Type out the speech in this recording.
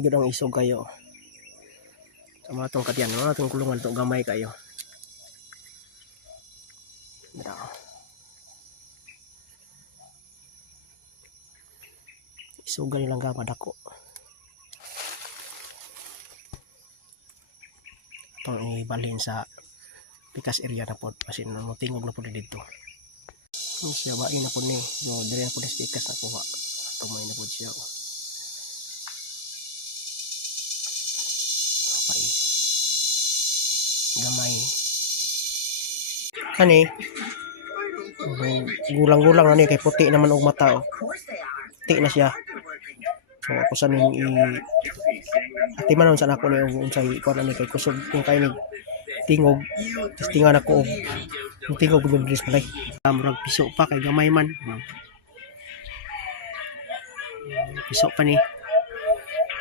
Lagi ang isog kayo. Sa mga itong katiyan, mga itong kulungan ito, gamay kayo. Isugan nilang gamad ako. Itong ibalhin sa pikas area na po. Kasi tingog na po dito. Siya bain na po ni. Dire na po na pikas na kuha. Tumay na po siya. Okay. Gamay. Kani? Gulang-gulang na ni. Kay puti naman og mata. Puti na siya. So ako sa ning atiman sa ako ni unsay ikuan ani kay kusog yung kay tingog testingan ako og tingog gud dres palay murag piso pa kay gamay man piso pa ni